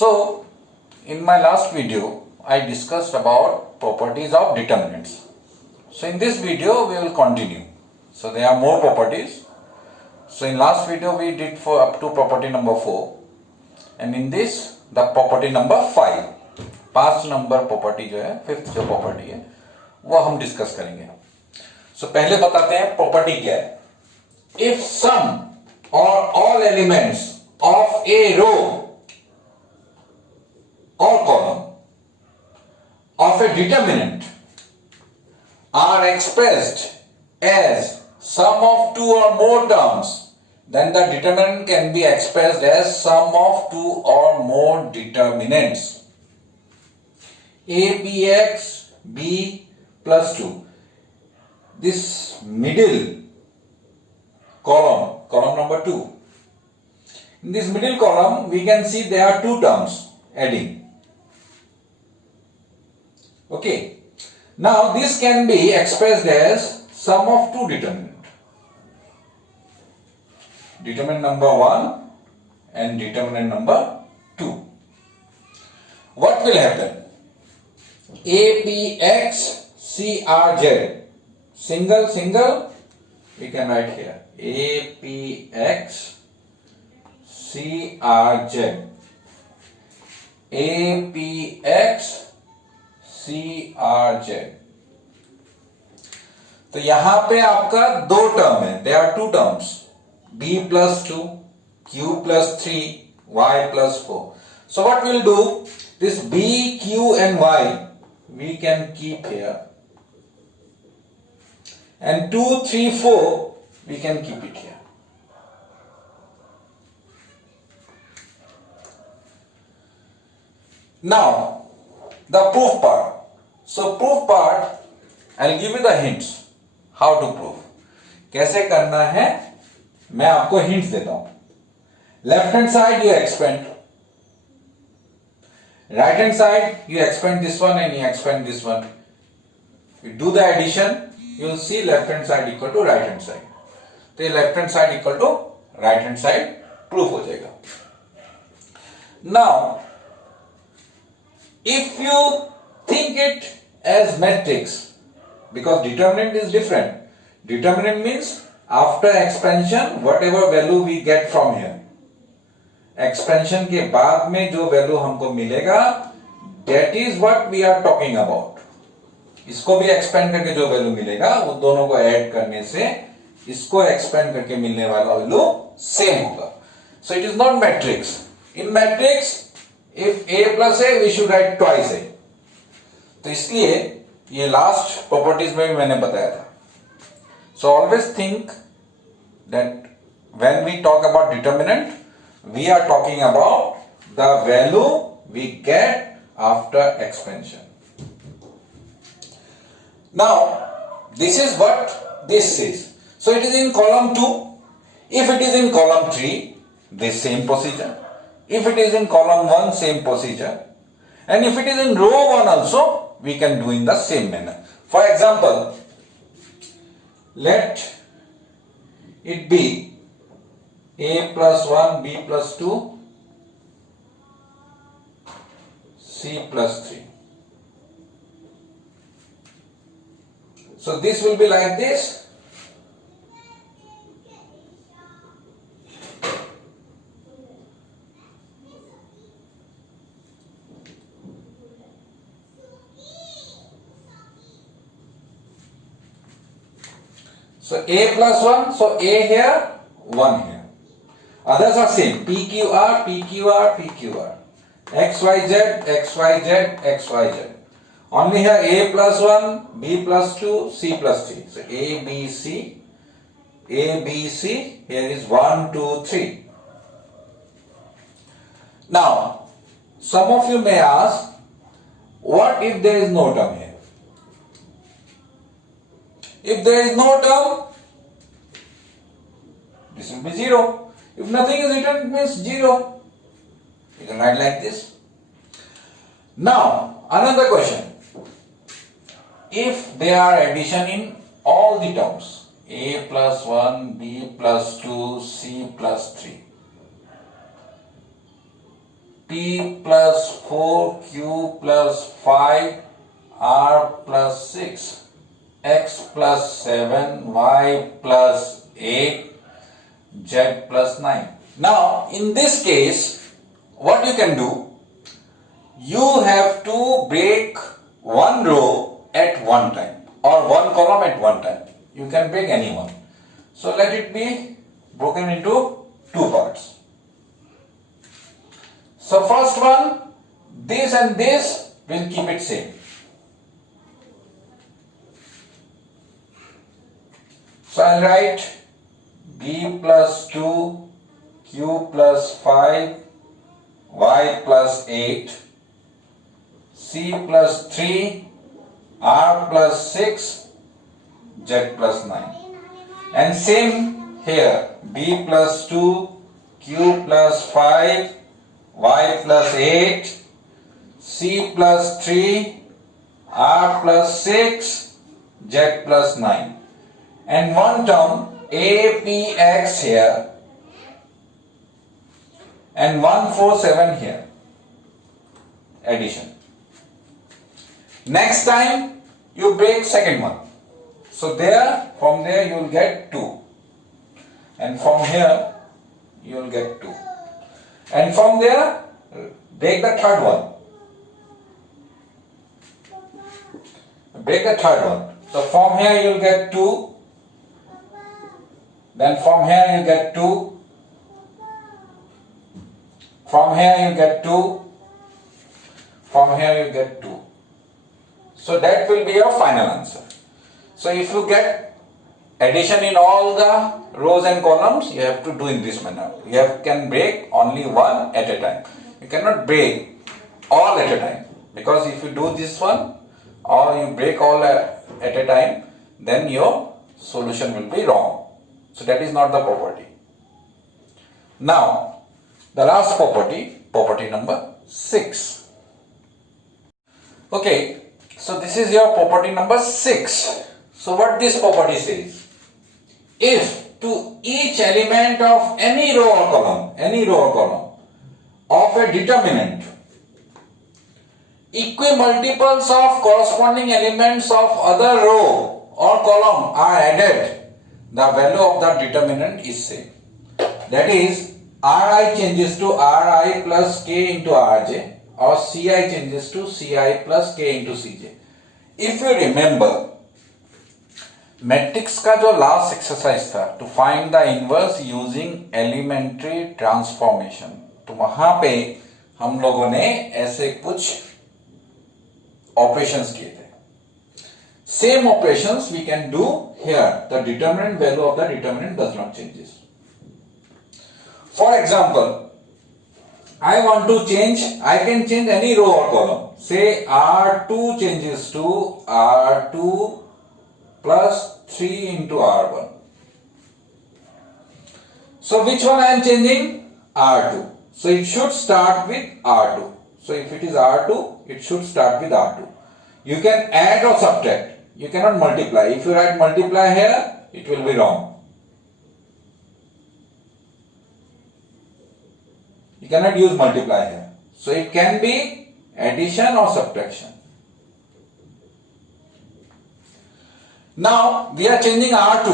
So, in my last video, I discussed about properties of determinants. So, in this video, we will continue. So, there are more properties. So, in last video, we did for up to property number 4. And in this, the property number 5. 5 number property जो है, 5th जो property है, वो हम discuss करेंगे. सो पहले बताते हैं प्रॉपर्टी क्या है. If some or all elements of a row or column of a determinant are expressed as sum of two or more terms, then the determinant can be expressed as sum of two or more determinants. A, Bx, B plus 2. This middle column number 2. In this middle column, we can see there are two terms adding. Okay. Now this can be expressed as sum of two determinant. Determinant number 1 and determinant number 2. What will happen? A, P, X, C, R, Z. Single, we can write here. A, P, X, C, R, Z. A, P, X, C, R, Z. तो यहां पे आपका दो term है. There are two terms. B plus 2, Q plus 3, Y plus 4. So what we'll do? This B, Q and Y we can keep here. And 2, 3, 4 we can keep it here. Now, the proof part. So, proof part, I'll give you the hints. How to prove. कैसे करना है, मैं आपको hints देता हूं. Left hand side you expand. Right hand side you expand this one and you expand this one. You do the addition, you will see left hand side equal to right hand side. तो ये left hand side equal to right hand side proof हो जाएगा. Now, if you think it as matrix, because determinant is different. Determinant means after expansion, whatever value we get from here. Expansion के बाद में जो value हमको मिलेगा, that is what we are talking about. इसको भी expand करके जो value मिलेगा, वो दोनों को add करने से इसको expand करके मिलने वाला value same होगा. So it is not matrix. In matrix, if A plus A, we should write twice A. तो इसलिए ये लास्ट प्रॉपर्टीज में भी मैंने बताया था. So always think that when we talk about determinant we are talking about the value we get after expansion. Now this is what this is. So it is in column 2. If it is in column 3, this same procedure. If it is in column 1, same procedure. And if it is in row 1 also, we can do in the same manner. For example, let it be A plus 1, B plus 2, C plus 3. So this will be like this. So A plus 1, so A here, 1 here. Others are same. PQR, PQR, PQR. XYZ, XYZ, XYZ. Only here A plus 1, B plus 2, C plus 3. So A, B, C. A, B, C. Here is 1, 2, 3. Now, some of you may ask, what if there is no term here? If there is no term, this will be 0. If nothing is written, it means 0. You can write like this. Now, another question. If there are addition in all the terms, a plus 1, b plus 2, c plus 3. P plus 4, Q plus 5, R plus 6, X plus 7, Y plus 8, Z plus 9. Now, in this case, what you can do? You have to break one row at one time or one column at one time. You can break any one. So let it be broken into two parts. So first one, this and this will keep it same. So I'll write B plus 2, Q plus 5, Y plus 8, C plus 3, R plus 6, Z plus 9. And same here, B plus 2, Q plus 5, Y plus 8, C plus 3, R plus 6, Z plus 9. And one term APX here and 147 here. Addition. Next time you break second one. So there, from there you will get 2. And from here you will get 2. And from there break the third one. Break the third one. So from here you will get 2. Then from here you get 2. From here you get 2. From here you get 2. So that will be your final answer. So if you get addition in all the rows and columns, you have to do in this manner. You can break only one at a time. You cannot break all at a time, because if you do this one or you break all at a time, then your solution will be wrong. So that is not the property. Now the last property, property number 6. Okay, so this is your property number 6. So what this property says? If to each element of any row or column of a determinant, equimultiples of corresponding elements of other row or column are added, the value of the determinant is same. That is, Ri changes to Ri plus K into Rj, or Ci changes to Ci plus K into Cj. If you remember, matrix का जो last exercise था to find the inverse using elementary transformation, तो वहां पे हम लोगों ने ऐसे कुछ ऑपरेशंस किए थे. Same operations we can do here. The determinant value of the determinant does not changes. For example, I want to change, I can change any row or column. Say R2 changes to R2 plus 3 into R1. So which one I am changing? R2. So it should start with R2. So if it is R2, it should start with R2. You can add or subtract. You cannot multiply. If you write multiply here, it will be wrong. You cannot use multiply here. So it can be addition or subtraction. Now we are changing R2.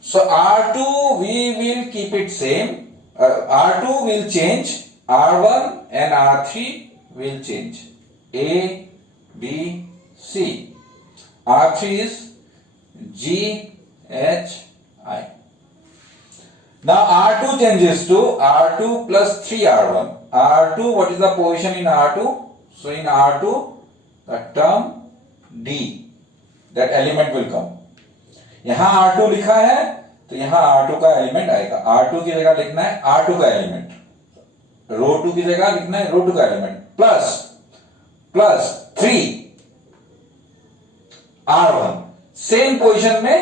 So R2 we will keep it same. R2 will change. R1 and R3 will change. A, B, C. R3 is G, H, I. Now R2 changes to R2 plus 3R1. R2, what is the position in R2? So in R2, the term D, that element will come. यहां R2 लिखा है तो यहां R2 का element आएगा. R2 की जगह लिखना है R2 का एलिमेंट. रो 2 की जगह लिखना है रो 2 का element. Plus 3 R1. Same position में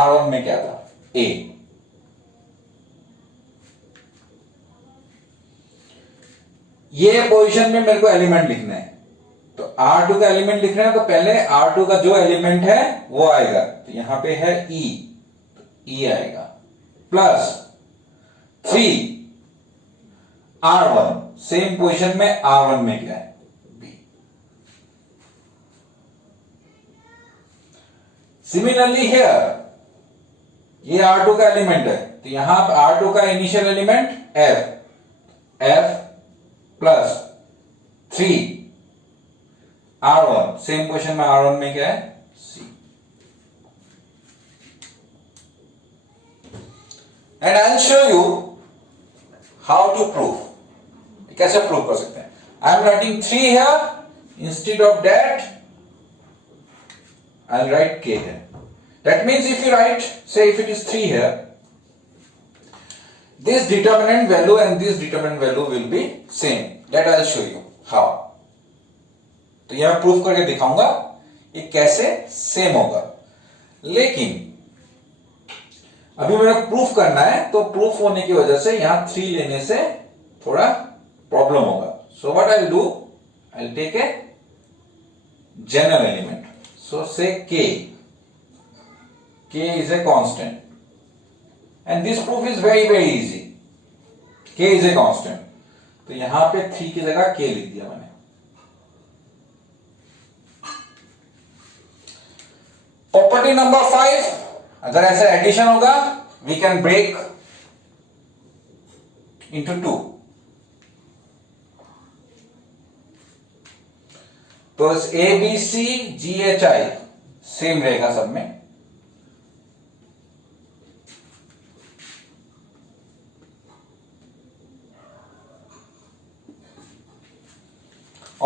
R1 में क्या था? A. ये पोजीशन में मेरे को एलिमेंट लिखना है, तो R2 का एलिमेंट लिखना है तो पहले R2 का जो एलिमेंट है वो आएगा. तो यहां पे है E, तो E आएगा. प्लस 3 R1, सेम पोजीशन में R1 में क्या है, B. सिमिलरली हियर, ये R2 का एलिमेंट है, तो यहां पर R2 का initial element F plus 3 R1, same question में R1 में क्या है, C. And I will show you how to prove, कैसे प्रूव कर सकते हैं. I am writing 3 here, instead of that I will write K here. That means if you write, say if it is 3 here, this determinant value and this determinant value will be same. That I will show you how. तो यह मैं proof करके दिखाऊंगा ये कैसे same होगा. लेकिन अभी मेरा प्रूफ करना है, तो प्रूफ होने की वजह से यहां 3 लेने से थोड़ा प्रॉब्लम होगा. So what I will do, I will take a general element. So say K is a constant, and this proof is very easy. K is a constant, तो यहां पे 3 की जगह K लिख दिया मैंने. प्रॉपर्टी नंबर 5, अगर ऐसा एडिशन होगा, we can break into 2. तो इस ABCGHI सेम रहेगा सब में.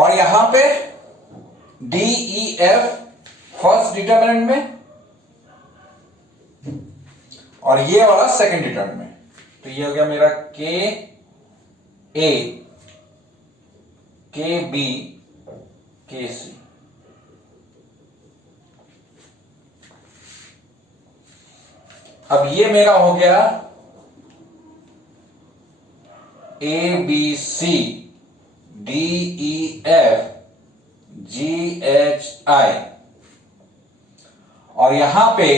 और यहां पे DEF फर्स्ट डिटरमिनेंट में और ये वाला सेकंड डिटरमिनेंट में. तो ये हो गया मेरा KA, KB, KC. अब ये मेरा हो गया ABC, DEF, GHI. और यहां पे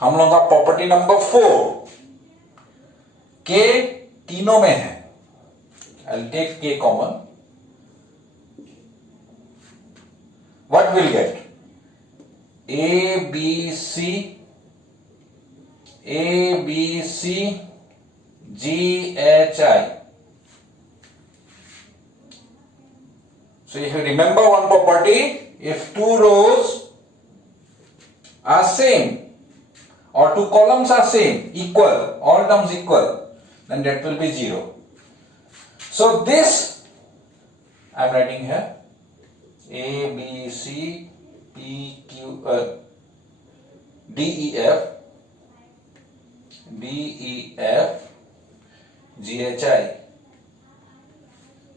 हम लोगों का प्रॉपर्टी नंबर 4, K तीनों में है. I'll take K common. What will get? ABC, GHI. So if you remember one property, if 2 rows are same or 2 columns are same, equal, all terms equal, then that will be 0. So this I am writing here A, B, C, P, Q, D, E, F, G, H, I.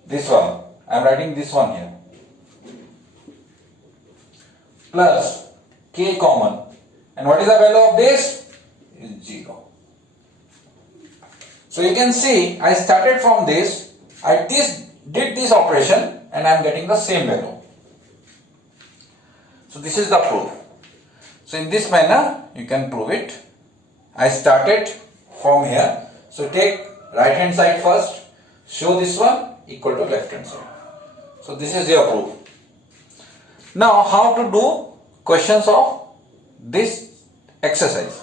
This one I am writing this one here, plus K common, and what is the value of this? Is 0. So you can see I started from this, I did this operation, and I am getting the same value. So this is the proof. So in this manner you can prove it. I started from here, so take right hand side first, show this one equal to left hand side. So this is your proof. Now how to do questions of this exercise,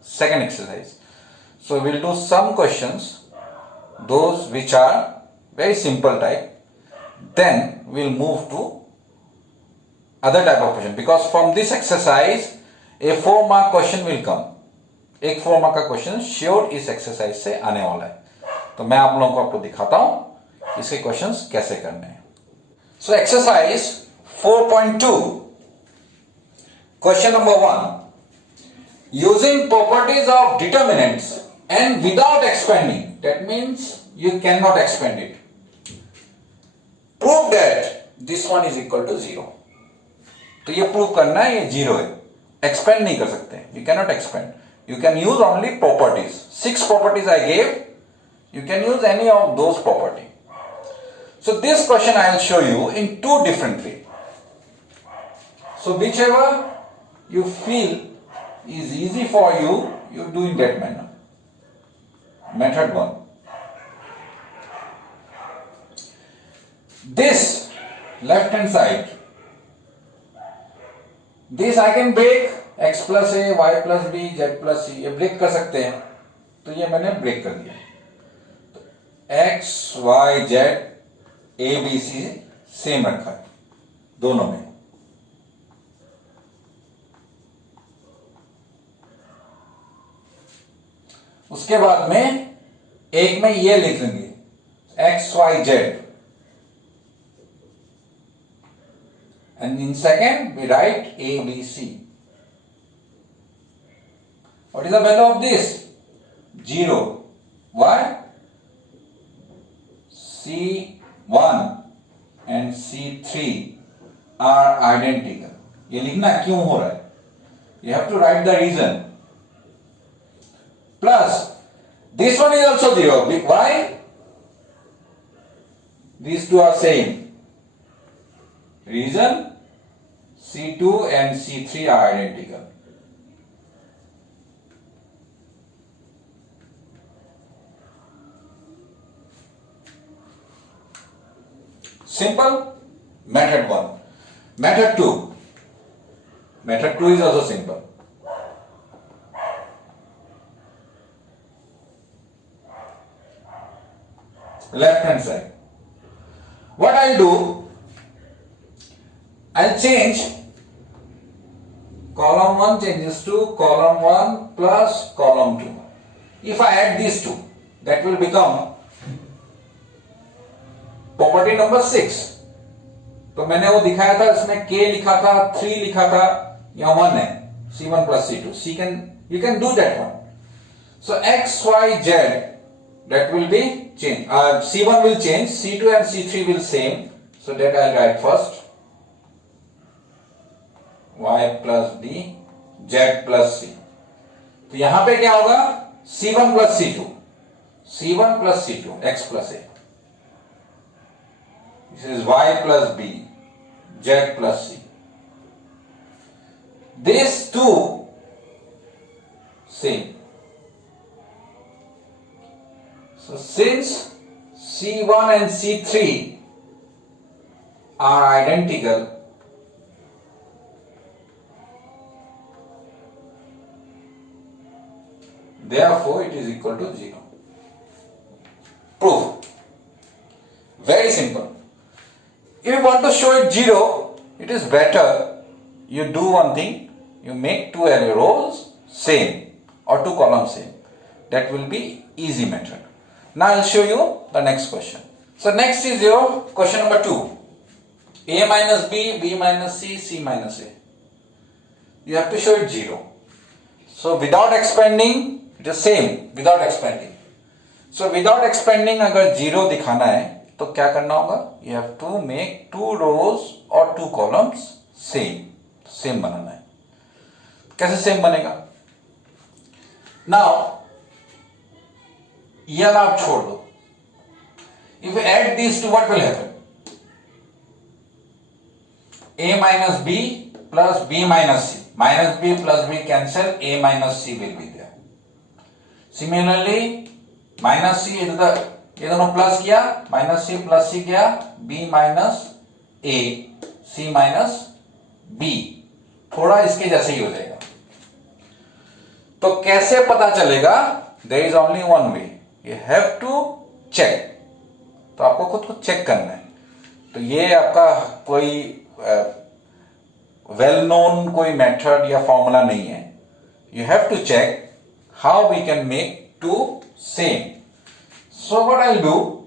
second exercise. So we will do some questions, those which are very simple type, then we will move to other type of question, because from this exercise a 4 mark question will come. एक 4 mark का question sure इस exercise से आने वाला है. तो मैं आप लोगों को आपको दिखाता हूं इसके क्वेश्चंस कैसे करने हैं. So exercise 4.2, question number 1, using properties of determinants and without expanding, that means you cannot expand it, prove that this one is equal to 0. तो ये प्रूव करना है ये 0 है, एक्सपेंड नहीं कर सकते, you cannot expand, you can use only properties. 6 properties I gave, you can use any of those properties. So this question I will show you in 2 different ways. So whichever you feel is easy for you, you do in that manner. Method 1. this left hand side, this I can break, x plus a, y plus b, z plus c, ये break कर सकते हैं, तो ये मैंने break कर दिया। तो x, y, z, a, b, c same रखा है दोनों में। उसके बाद में एक में ये लिख लेंगे x, y, z, and in second we write a, b, c. What is the value of this? 0. Why? C1 and C3 are identical. ये लिखना क्यों हो रहा है? You have to write the reason. Plus, this one is also 0. Why? These two are same. Reason, C2 and C3 are identical. Simple. Method 1. Method 2. Method 2 is also simple. Left hand side. What I'll do, I'll change column 1 changes to column 1 plus column 2. If I add these two, that will become property number 6। तो मैंने वो दिखाया था, इसमें k लिखा था, 3 लिखा था, यहाँ 1 है, c1 plus c2. You can do that one. So x, y, z, that will be changed. C1 will change, c2 and c3 will same. So that I'll write first. y plus b, z plus c. तो यहां पे क्या होगा? c1 plus c2, c1 plus c2, x plus a. This is y plus b, z plus c. These two same. So since C1 and C3 are identical, therefore it is equal to 0. Proof. Very simple. If you want to show it 0, it is better you do one thing, you make two array rows same or two columns same. That will be easy method. Now I'll show you the next question. So next is your question number 2. A minus b, b minus c, c minus a. You have to show it 0. So without expanding, it is same without expanding. So without expanding अगर 0 दिखाना है तो क्या करना होगा? You have to make two rows or two columns same बनाना है। कैसे same बनेगा? Now ये आप छोड़ दो. If you add these two, what will happen? A minus b plus b minus c. Minus b plus b cancel, a minus c will be there. Similarly, minus c ये दोनों plus किया, minus C plus सी किया, b minus a, c minus b, थोड़ा इसके जैसे ही हो जाएगा। तो कैसे पता चलेगा? There is only one way. You have to check. तो आपको खुद को चेक करना है। तो ये आपका कोई वेल नोन कोई मेथड या फॉर्मूला नहीं है। You have to check how we can make two same. So what I'll do,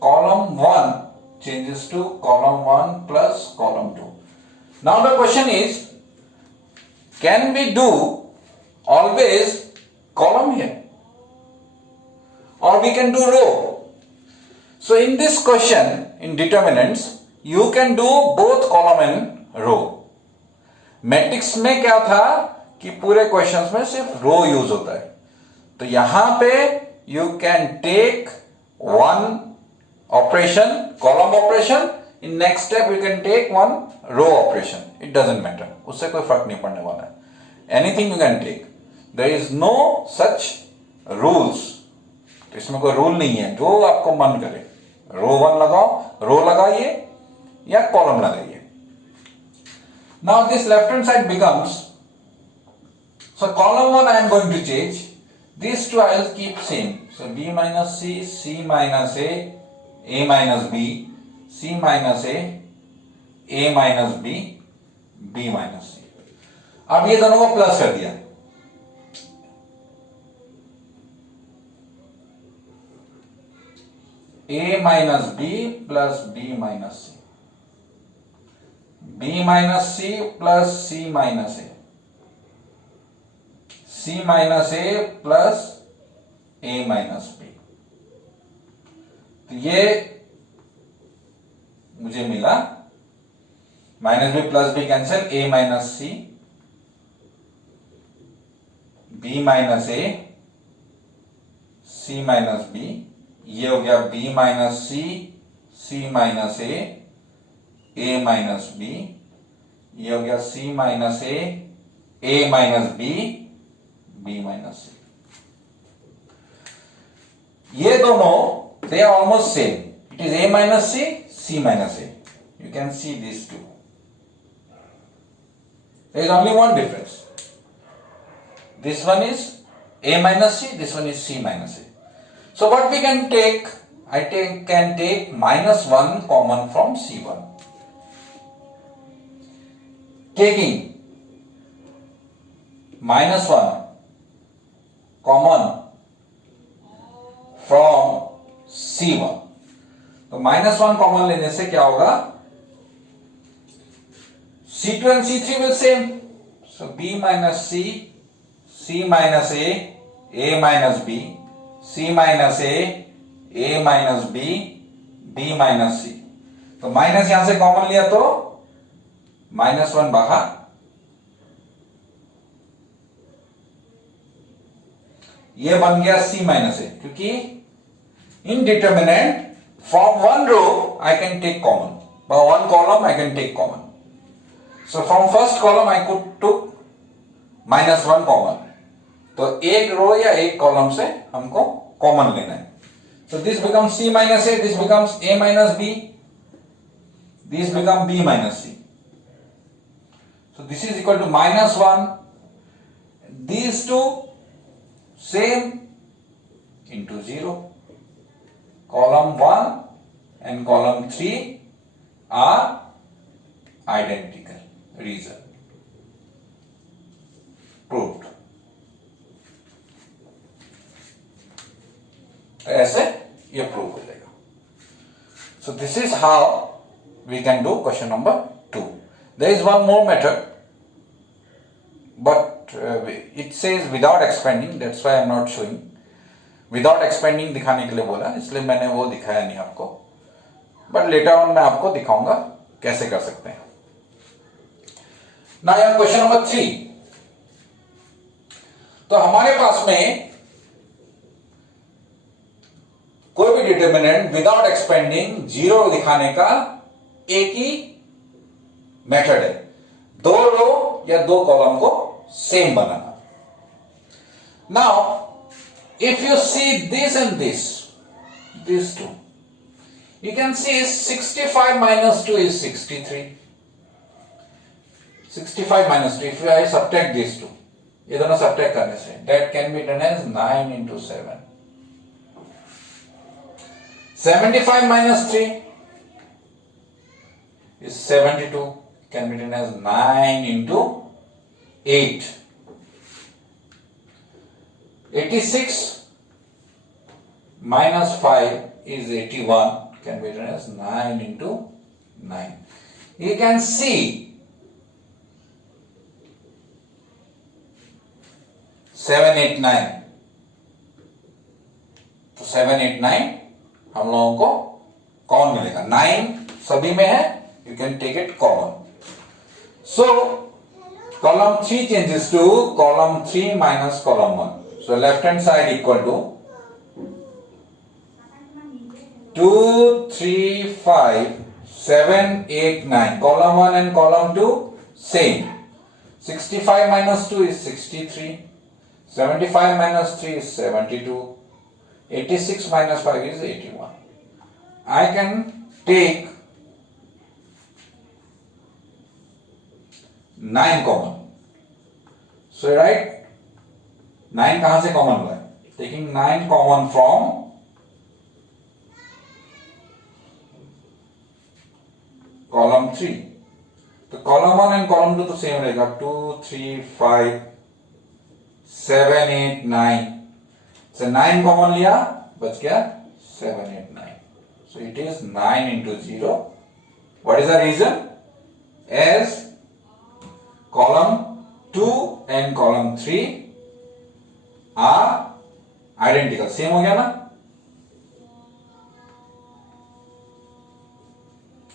column 1 changes to column 1 plus column 2. Now the question is, can we do always column here? Or we can do row? So in this question, in determinants, you can do both column and row. Matrix में क्या था कि पूरे questions में सिर्फ रो use होता है। तो यहां पे you can take one operation, column operation, in next step you can take one row operation. It doesn't matter. उससे कोई फर्क नहीं पड़ने वाला है। Anything you can take. There is no such rules. तो इसमें कोई रूल नहीं है, जो आपको मन करे रो 1 लगाओ, रो लगाइए या कॉलम लगाइए. Now this left hand side becomes, so column 1 I am going to change, these two I will keep same. So B minus C, C minus A minus B, C minus A minus B, B minus C. अब ये दोनों को plus कर दिया. A minus B plus B minus C. B minus C plus C minus A. C minus A plus A minus B. तो ये मुझे मिला minus b plus b cancel, A minus C, B minus A, C minus B. ये हो गया B minus C, C minus A minus B. ये हो गया C minus A minus B, B minus C. ये दोनों they are almost same. It is A minus C, C minus A. You can see these two. There is only one difference. This one is A minus C, this one is C minus A. So what we can take, can take minus 1 common from C1. Taking minus 1 common from C1. तो minus 1 common लेने से क्या होगा, C2 and C3 will same. So B minus C, C minus A minus B, C minus A minus B, B minus C. तो minus यहां से common लिया तो माइनस 1 बाहर, ये बन गया C minus A. क्योंकि in determinant from one row I can take common, by one column I can take common. So from first column I could took minus 1 common. तो एक रो या एक कॉलम से हमको कॉमन लेना है. So this becomes C minus A, this becomes A minus B, these become B minus C. So this is equal to minus 1. These two same into 0. Column 1 and column 3 are identical. Reason proved. ऐसे ये प्रूव हो जाएगा. So this is how we can do question number 2. There is one more method, but it says without expanding. That's why I am not showing. Without expanding दिखाने के लिए बोला, इसलिए मैंने वो दिखाया नहीं आपको, बट लेटर ऑन मैं आपको दिखाऊंगा कैसे कर सकते हैं. Now question number 3. तो हमारे पास में कोई भी डिटर्मिनेंट विदाउट एक्सपेंडिंग 0 दिखाने का एक ही मेथड है, 2 रो या 2 कॉलम को same banana. Now if you see this and this, these two, you can see 65 minus 2 is 63. 65 minus 2, if I subtract these two, ये दोनों subtract करने से, that can be done as 9 into 7. 75 minus 3 is 72, can be done as 9 into 8. 86 minus 5 is 81, can be written as 9 into 9. You can see 7, 8, 9. तो 7, 8, 9 हम लोगों को common मिलेगा. 9 सभी में है, you can take it common. So column 3 changes to column 3 minus column 1. So left hand side equal to 2, 3, 5, 7, 8, 9. Column 1 and column 2 same. 65 minus 2 is 63. 75 minus 3 is 72. 86 minus 5 is 81. I can take 9 common. So right, 9 कहां से common हुआ है? Taking 9 common from column 3. तो column 1 and column 2 तो same रहेगा. 2 3 5 7 8 9. से 9 common लिया, बच गया 7 8 9. So it is 9 into 0. What is the reason? As column 2 and column 3 are identical. Same हो गया ना?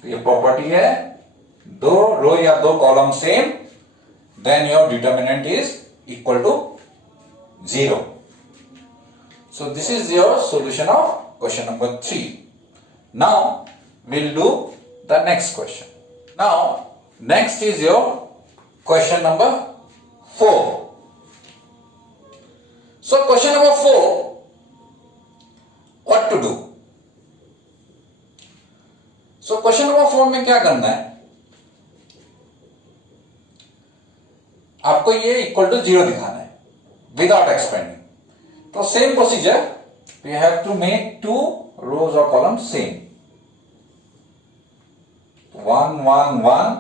ये प्रॉपर्टी है, दो रो या दो column same, then your determinant is equal to 0. So this is your solution of question number 3. Now we'll do the next question. Now next is your question number 4. So question number 4, what to do? So question number 4 में क्या करना है? आपको ये equal to 0 दिखाना है without expanding. तो same procedure, we have to make 2 rows or columns same. 1 1 1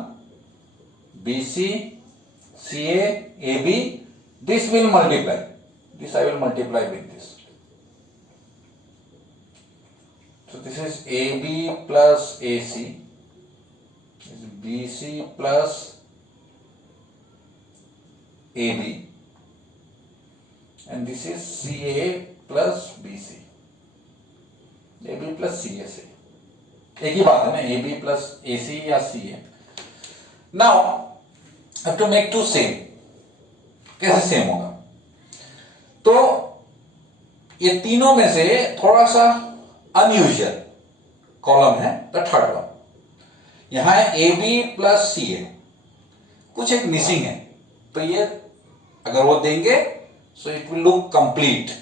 BC CA AB. This will multiply. This I will multiply with this. So this is AB plus AC. This is BC plus AB. And this is CA plus BC. AB plus CA से एक ही बात है ना, AB plus AC या CA. Now I have to make 2 same. कैसे same होगा? तो ये तीनों में से थोड़ा सा अनयूजुअल कॉलम है द थर्ड वन. यहां है AB प्लस CA, कुछ एक मिसिंग है. तो ये अगर वो देंगे so it will look complete.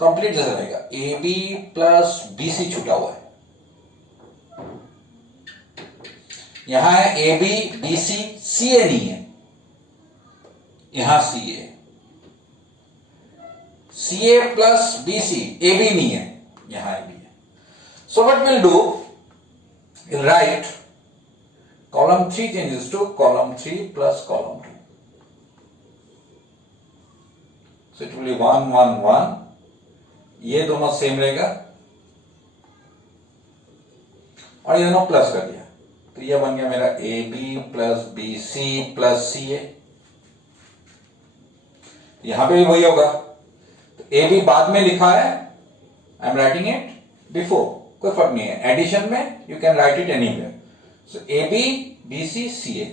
Complete जैसा रहेगा. AB प्लस BC छूटा हुआ है. यहां है AB BC CA नहीं है. यहां CA. CA plus BC AB नहीं है. यहां AB है. So what we'll do, we'll write column 3 changes to column 3 plus column 2. So it will be 1 1 1. ये दोनों सेम रहेगा और ये दोनों प्लस कर दिया. तो ये बन गया मेरा AB plus BC plus CA. यहां पे भी वही होगा. तो AB बाद में लिखा है, आई एम राइटिंग इट बिफोर. कोई फर्क नहीं है. एडिशन में you can write it anywhere. So AB BC CA.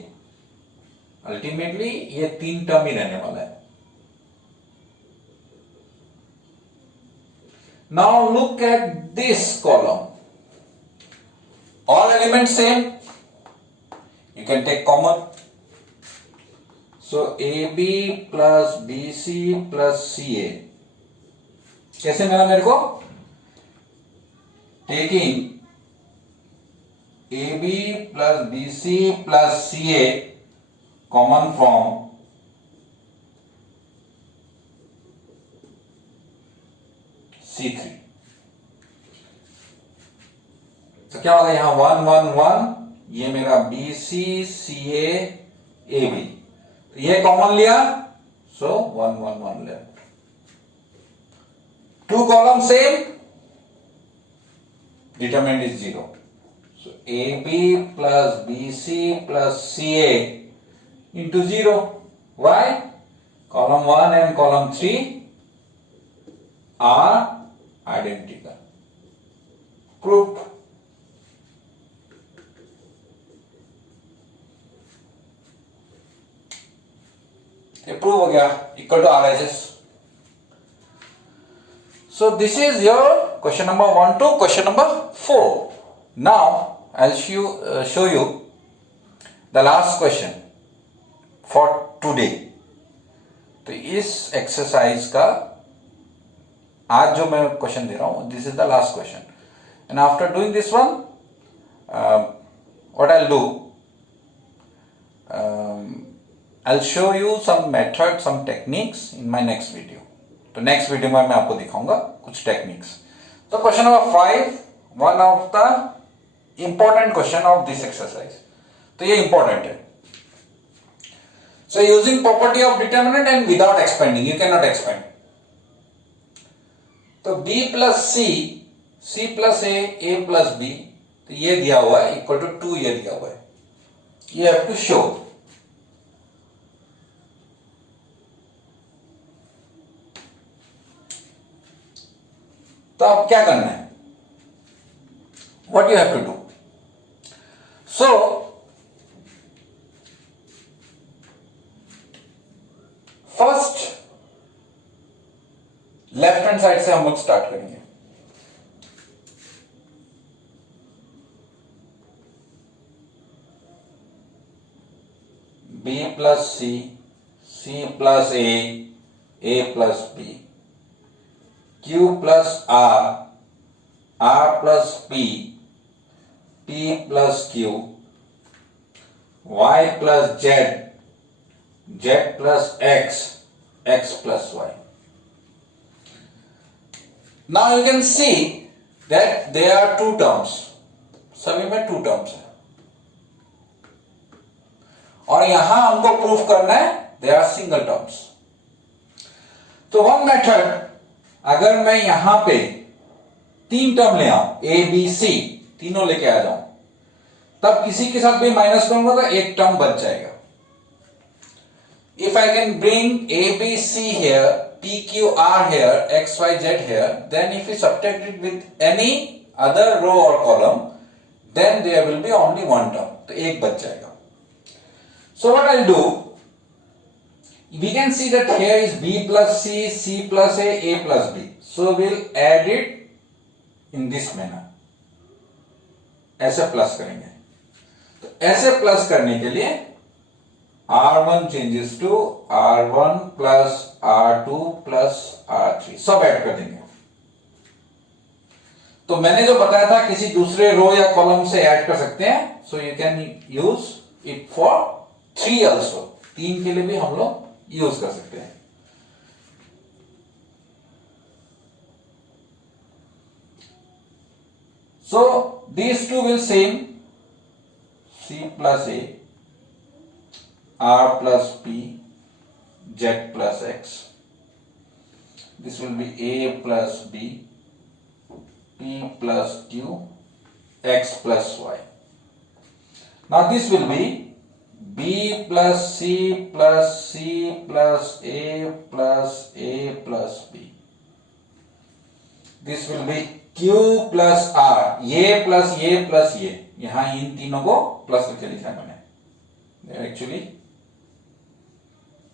Ultimately ये 3 टर्म ही रहने वाला है. Now look at this column. All elements same. You can take common. So AB plus BC plus CA. कैसे मिला मेरे को? Taking AB plus BC plus CA common from C3. तो क्या होगा? यहां 1 1 1. ये मेरा BC CA AB. तो ये कॉमन लिया, so 1 1 1 left. 2 column same, determinant is 0. So AB plus BC plus CA into 0. Why? Column 1 and column 3 are identical. Proved. ये प्रूव हो गया. Equal to RHS. So this is your question number 1 to question number 4. Now I'll show you the last question for today. तो इस exercise का आज जो मैं क्वेश्चन दे रहा हूं, this is the last question. And after doing this one, what I'll do, I'll show you some method, some techniques in my next video. तो next video में मैं आपको दिखाऊंगा कुछ टेक्निक्स. तो question number 5, one of the important question of this exercise. तो ये important है. So using property of determinant and without expanding, you cannot expand. तो b plus c, c plus a plus b, तो ये दिया हुआ है इक्वल टू 2, ये दिया हुआ है. You have to show. तो अब क्या करना है? What you have to do? So first left hand side से हम लोग स्टार्ट करेंगे. b plus c, c plus a plus b, q plus r, r plus p, p plus q, y plus z, z plus x, x plus y. Now you can see that there are two terms. सभी में two terms है. और यहां हमको proof करना है there are single terms. तो one method, अगर मैं यहां पे 3 टर्म ले आऊं, a b c, तीनों लेके आ जाऊं, तब किसी के साथ भी माइनस करूंगा तो एक टर्म बच जाएगा. If I can bring A, B, C here, P, Q, R here, X, Y, Z here, then if we subtract it with any other row or column, then there will be only one term. तो एक बच जाएगा. So what I'll do, we can see that here is B plus C, C plus A plus B. So we'll add it in this manner. ऐसे plus करेंगे. तो ऐसे plus करने के लिए R1 changes to R1 plus R2 plus R3, सब add कर देंगे. तो मैंने जो बताया था किसी दूसरे रो या कॉलम से ऐड कर सकते हैं. So you can use it for 3 also. 3 के लिए भी हम लोग यूज कर सकते हैं. सो these two will same, C plus A, R plus P, Z plus X. This will be A plus B, P plus Q, X plus Y. Now this will be B plus C plus C plus A plus A plus B. This will be Q plus R. ये plus ये. यहाँ इन तीनों को plus करके लिखा है मैंने. They are actually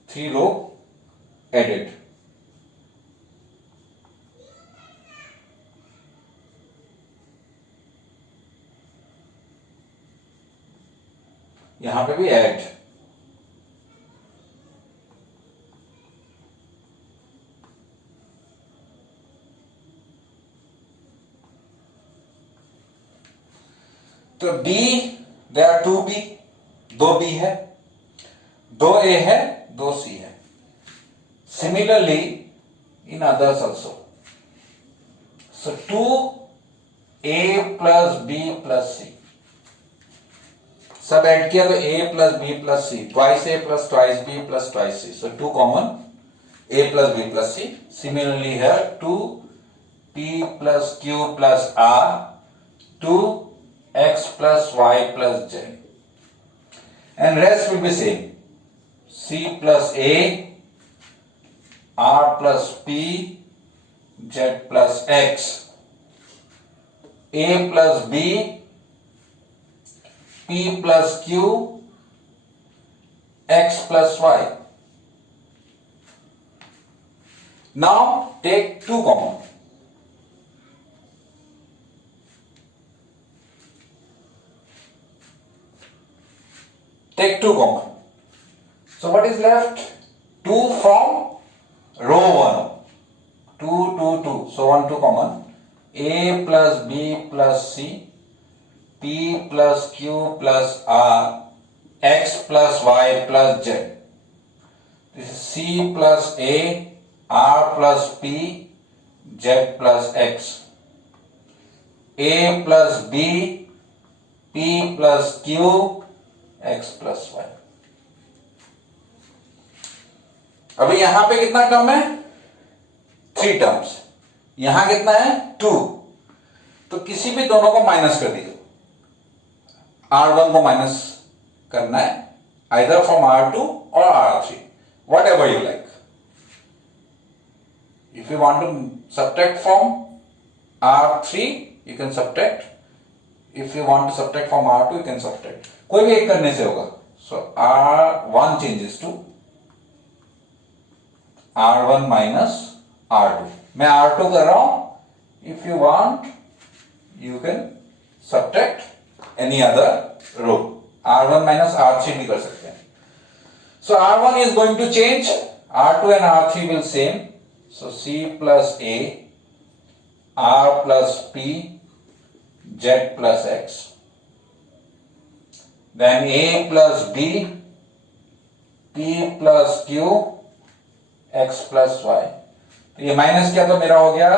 3 row added. यहां पे भी ऐड. तो B, there are 2 B, 2 B है, 2 A है, 2 C है. Similarly in others also. So 2 A plus B plus C. सब ऐड किया तो A plus B plus C, twice A plus twice B plus twice C. So 2 common, A plus B plus C. Similarly here 2 P plus Q plus R, 2 X plus Y plus Z. And rest will be same. C plus A, R plus P, Z plus X, A plus B, P plus Q, X plus Y. Now take 2 common. Take 2 common. So what is left? 2 from row 1. 2, 2, 2. So 1, 2 common. A plus B plus C, P plus Q plus R, X plus Y plus Z. This is C plus A, R plus P, Z plus X. A plus B, P plus Q, X plus Y. अभी यहां पे कितना term है? 3 terms. यहां कितना है? 2. तो किसी भी दोनों को माइनस कर दीजिए. R1 को माइनस करना है, either from R2 or R3, whatever you like. If you want to subtract from R3, you can subtract. If you want to subtract from R2, you can subtract. कोई भी एक करने से होगा. So R1 changes to R1 minus R2. मैं R2 कर रहा हूं. If you want, you can subtract any other row. R1 minus R3 भी कर सकते हैं. So R1 is going to change. R2 and R3 will same. So C plus A, R plus P, Z plus X. Then A plus B, P plus Q, X plus Y. तो ये minus क्या तो मेरा हो गया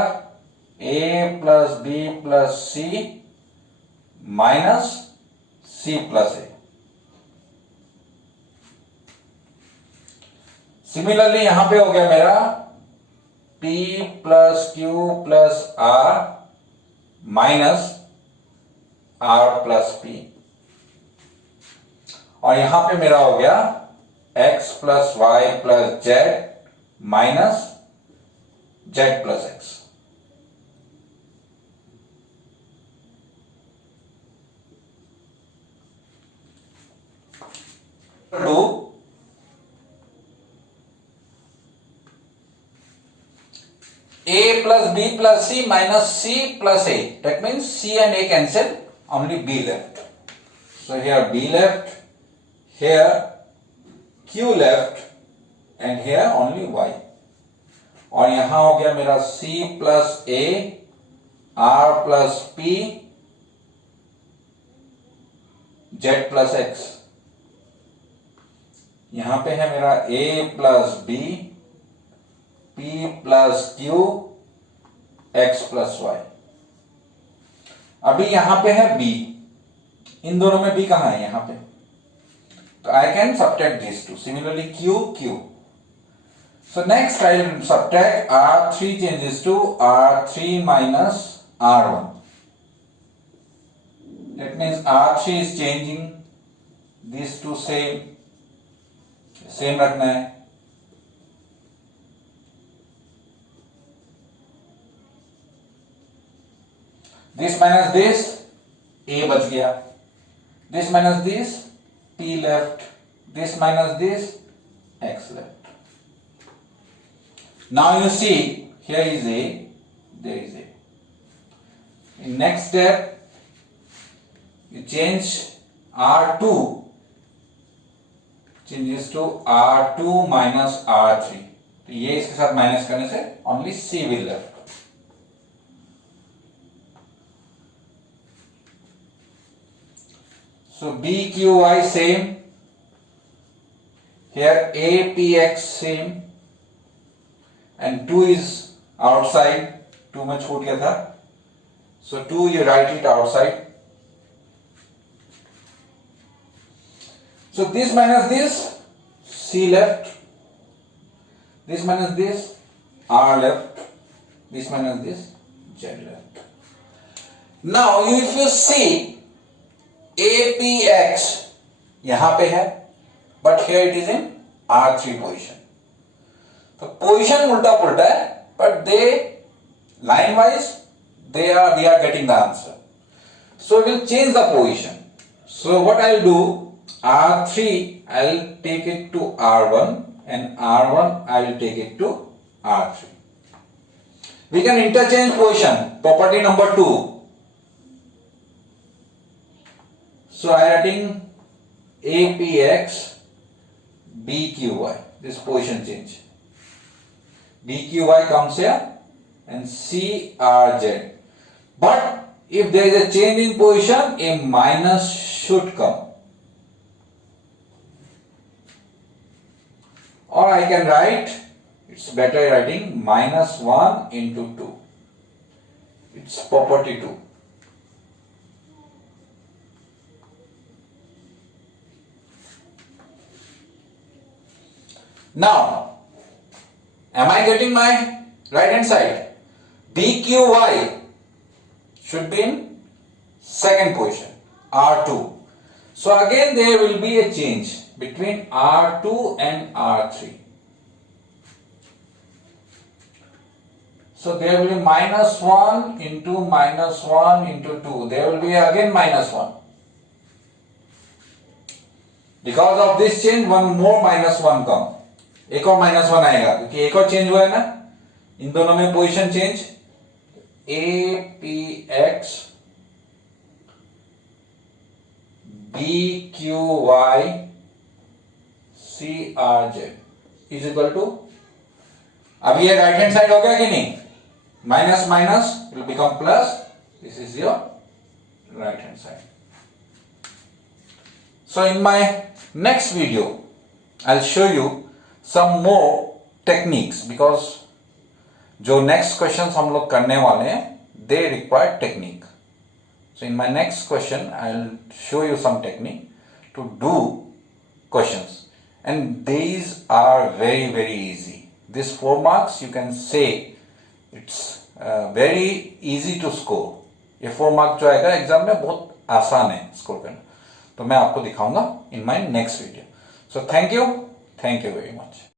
A plus B plus C minus C plus A. Similarly यहां पे हो गया मेरा P plus Q plus R minus R plus P. और यहां पे मेरा हो गया X plus Y plus Z minus Z plus X. Do A plus B plus C minus C plus A. That means C and A cancel, only B left. So here B left, here Q left, and here only Y. और यहां हो गया मेरा C plus A, R plus P, Z plus X. यहां पे है मेरा A plus B, P plus Q, X plus Y. अभी यहां पे है B. इन दोनों में B कहां है? यहां पे. तो I can subtract these two. Similarly Q, Q. So next I will subtract R3 changes to R3 minus R1. That means R3 is changing. These two same रखना है. This minus this, A बच गया. This minus this, P left. This minus this, X left. Now you see, here is A, there is A. In next step, you change R2 changes to R2 minus R3. तो ये इसके साथ minus करने से only C will left. So B, Q, Y same. Here A, P, X same. And 2 is outside. 2 में छूट गया था. So 2 you write it outside. So this minus this, C left. This minus this, R left. This minus this, Z left. Now if you see APX यहां पे है, but here it is in R3 position. तो position उल्टा पुल्टा है, but they line wise we are getting the answer. So we'll change the position. So what I'll do, R3 I'll take it to R1 and R1 I'll take it to R3. We can interchange position. Property number 2. So I am writing APX BQY. This position change. BQY comes here and CRZ. But if there is a change in position, a minus should come. Or I can write, it's better writing minus 1 into 2. It's property 2. Now, am I getting my right hand side? BQY should be in second position, R2. So again there will be a change between R2 and R3. So there will be minus 1 into minus 1 into 2. There will be again minus 1. Because of this change, one more minus 1 come. एक और minus 1 आएगा क्योंकि एक और change हुआ है ना, इन दोनों में position change. APX BQY CRZ is equal to, अब ये राइट हैंड साइड हो गया कि नहीं, minus minus will become plus. This is your right hand side. So in my next video, I'll show you some more techniques because जो next questions हम लोग करने वाले हैं, they require technique. So in my next question, I'll show you some technique to do questions, and these are very easy. These 4 marks you can say it's very easy to score. ये 4 mark जो आएगा exam में बहुत आसान है score करना. तो मैं आपको दिखाऊंगा in my next video. So thank you very much.